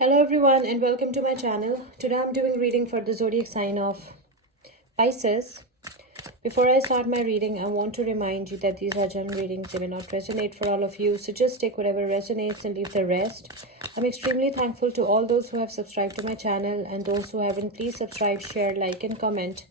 Hello everyone and welcome to my channel. Today I'm doing reading for the zodiac sign of Pisces. Before I start my reading, I want to remind you that these are general readings. They may not resonate for all of you, so just take whatever resonates and leave the rest. I'm extremely thankful to all those who have subscribed to my channel, and those who haven't, please subscribe, share, like and comment.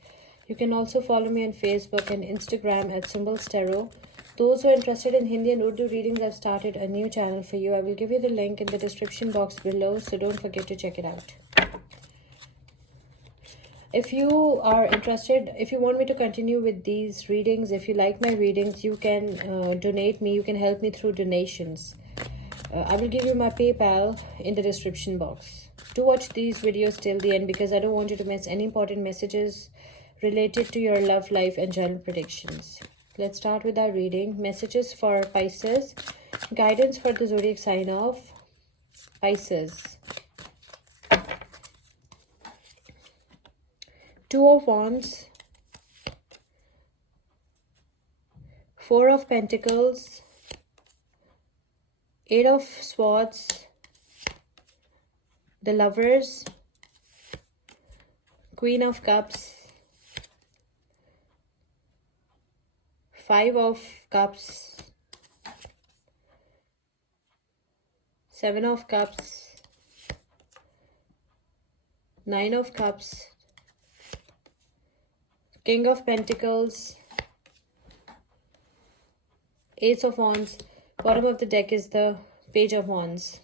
You can also follow me on Facebook and Instagram at Symbols Tarot. Those who are interested in Hindi and Urdu readings, I've started a new channel for you. I will give you the link in the description box below, so don't forget to check it out. If you are interested, if you want me to continue with these readings, if you like my readings, you can donate me. You can help me through donations. I will give you my PayPal in the description box. Do watch these videos till the end because I don't want you to miss any important messages related to your love life and general predictions. Let's start with our reading. Messages for Pisces. Guidance for the zodiac sign of Pisces. Two of Wands. Four of Pentacles. Eight of Swords. The Lovers. Queen of Cups. Five of Cups. Seven of Cups. Nine of Cups. King of Pentacles. Ace of Wands. Bottom of the deck is the Page of Wands.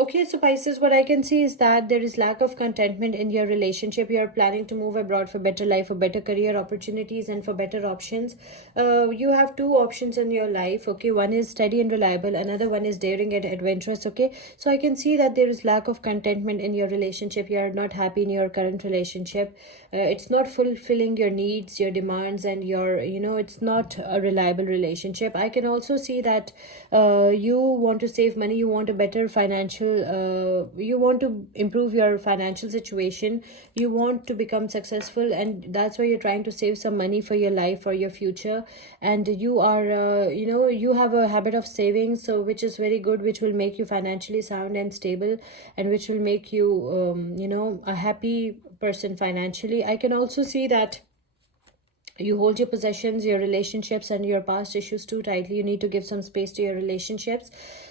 Okay, so Pisces, what I can see is that there is lack of contentment in your relationship. You are planning to move abroad for better life, for better career opportunities, and for better options. You have two options in your life. Okay, one is steady and reliable. Another one is daring and adventurous. Okay, so I can see that there is lack of contentment in your relationship. You are not happy in your current relationship. It's not fulfilling your needs, your demands, and your, it's not a reliable relationship. I can also see that you want to save money. You want a better financial you want to improve your financial situation. You want to become successful, and that's why you're trying to save some money for your life, for your future. And you are you have a habit of saving, so which is very good, which will make you financially sound and stable, and which will make you a happy person financially. I can also see that you hold your possessions, your relationships, and your past issues too tightly. You need to give some space to your relationships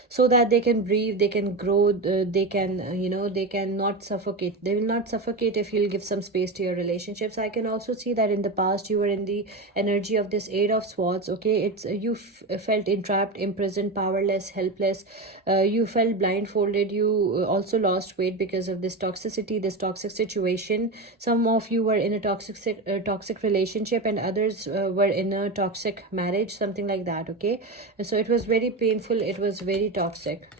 so that they can breathe, they can grow, they can they can not suffocate. They will not suffocate if you'll give some space to your relationships. I can also see that in the past you were in the energy of this Eight of Swords. Okay, it's you felt entrapped, imprisoned, powerless, helpless. You felt blindfolded. You also lost weight because of this toxicity, this toxic situation. Some of you were in a toxic relationship, and others were in a toxic marriage, something like that. Okay, so it was very painful, it was very toxic.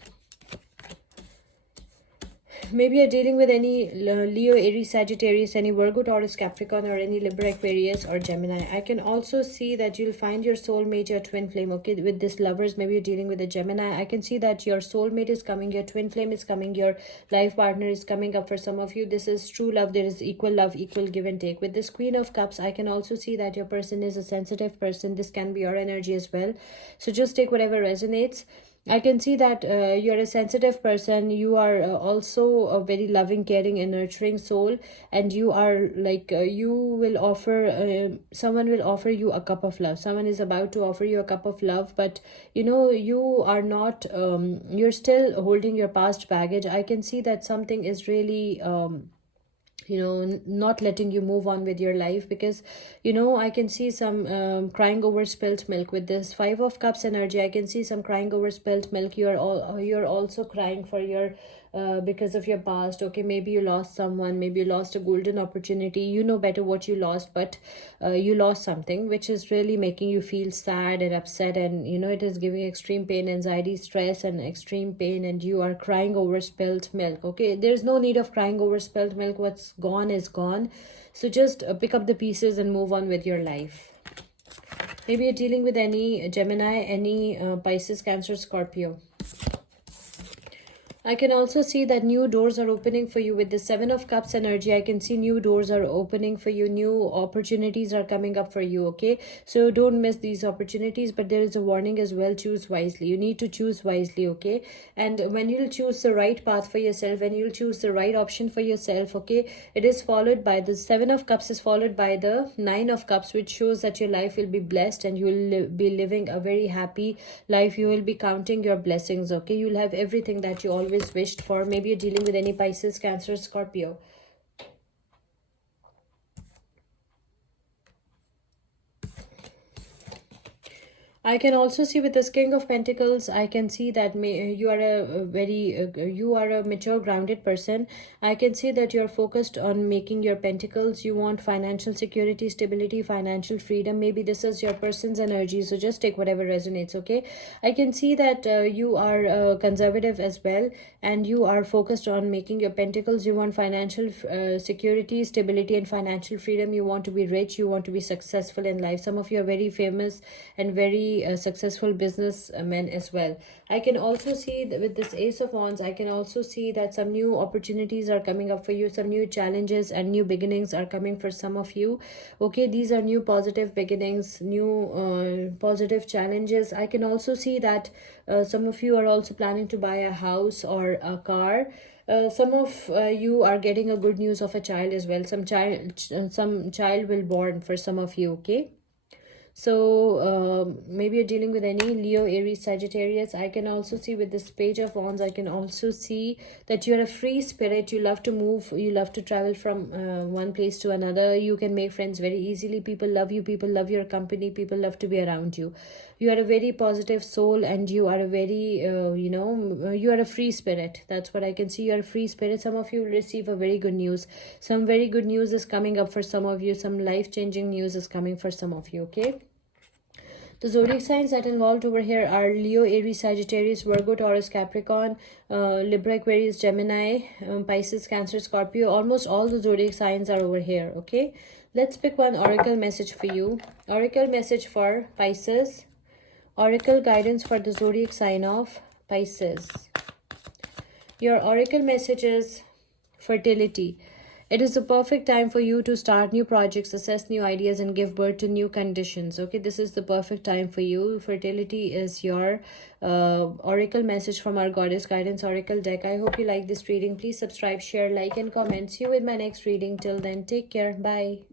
Maybe you're dealing with any Leo, Aries, Sagittarius, any Virgo, Taurus, Capricorn, or any Libra, Aquarius, or Gemini. I can also see that you'll find your soulmate, your twin flame. Okay, with this Lovers, maybe you're dealing with a Gemini. I can see that your soulmate is coming, your twin flame is coming, your life partner is coming up for some of you. This is true love. There is equal love, equal give and take. With this Queen of Cups, I can also see that your person is a sensitive person. This can be your energy as well. So just take whatever resonates. I can see that you're a sensitive person. You are also a very loving, caring, and nurturing soul. And you are like, you will offer, someone will offer you a cup of love. Someone is about to offer you a cup of love, but you are not, you're still holding your past baggage. I can see that something is really, not letting you move on with your life, because I can see some crying over spilt milk. With this Five of Cups energy, I can see some crying over spilt milk. You're also crying for your because of your past. Okay, maybe you lost someone, maybe you lost a golden opportunity. You know better what you lost, but you lost something which is really making you feel sad and upset, and it is giving extreme pain, anxiety, stress, and extreme pain, and you are crying over spilt milk. Okay, there's no need of crying over spilt milk. What's gone is gone. So just pick up the pieces and move on with your life. Maybe you're dealing with any Gemini, any Pisces, Cancer, Scorpio. I can also see that new doors are opening for you with the Seven of Cups energy. I can see new doors are opening for you. New opportunities are coming up for you, okay? So don't miss these opportunities, but there is a warning as well. Choose wisely. You need to choose wisely, okay? And when you'll choose the right path for yourself, when you'll choose the right option for yourself, okay, it is followed by the Seven of Cups is followed by the Nine of Cups, which shows that your life will be blessed and you will be living a very happy life. You will be counting your blessings, okay? You'll have everything that you always wished for. Maybe you're dealing with any Pisces, Cancer, Scorpio. I can also see with this King of Pentacles, I can see that you are a very, you are a mature, grounded person. I can see that you're focused on making your pentacles. You want financial security, stability, financial freedom. Maybe this is your person's energy, so just take whatever resonates, okay? I can see that you are conservative as well, and you are focused on making your pentacles. You want financial security, stability, and financial freedom. You want to be rich. You want to be successful in life. Some of you are very famous and very successful businessmen as well. I can also see that with this Ace of Wands, I can also see that some new opportunities are coming up for you. Some new challenges and new beginnings are coming for some of you, okay? These are new positive beginnings, new positive challenges. I can also see that some of you are also planning to buy a house or a car. Some of you are getting a good news of a child as well. Some child will born for some of you, okay? So maybe you're dealing with any Leo, Aries, Sagittarius. I can also see with this Page of Wands, I can also see that you're a free spirit. You love to move. You love to travel from one place to another. You can make friends very easily. People love you. People love your company. People love to be around you. You are a very positive soul, and you are a very, you are a free spirit. That's what I can see. You're a free spirit. Some of you will receive a very good news. Some very good news is coming up for some of you. Some life-changing news is coming for some of you, okay? The zodiac signs that involved over here are Leo, Aries, Sagittarius, Virgo, Taurus, Capricorn, Libra, Aquarius, Gemini, Pisces, Cancer, Scorpio. Almost all the zodiac signs are over here, okay? Let's pick one oracle message for you. Oracle message for Pisces. Oracle guidance for the zodiac sign of Pisces. Your oracle message is fertility. It is the perfect time for you to start new projects, assess new ideas, and give birth to new conditions. Okay, this is the perfect time for you. Fertility is your oracle message from our Goddess Guidance Oracle deck. I hope you like this reading. Please subscribe, share, like, and comment. See you with my next reading. Till then, take care. Bye.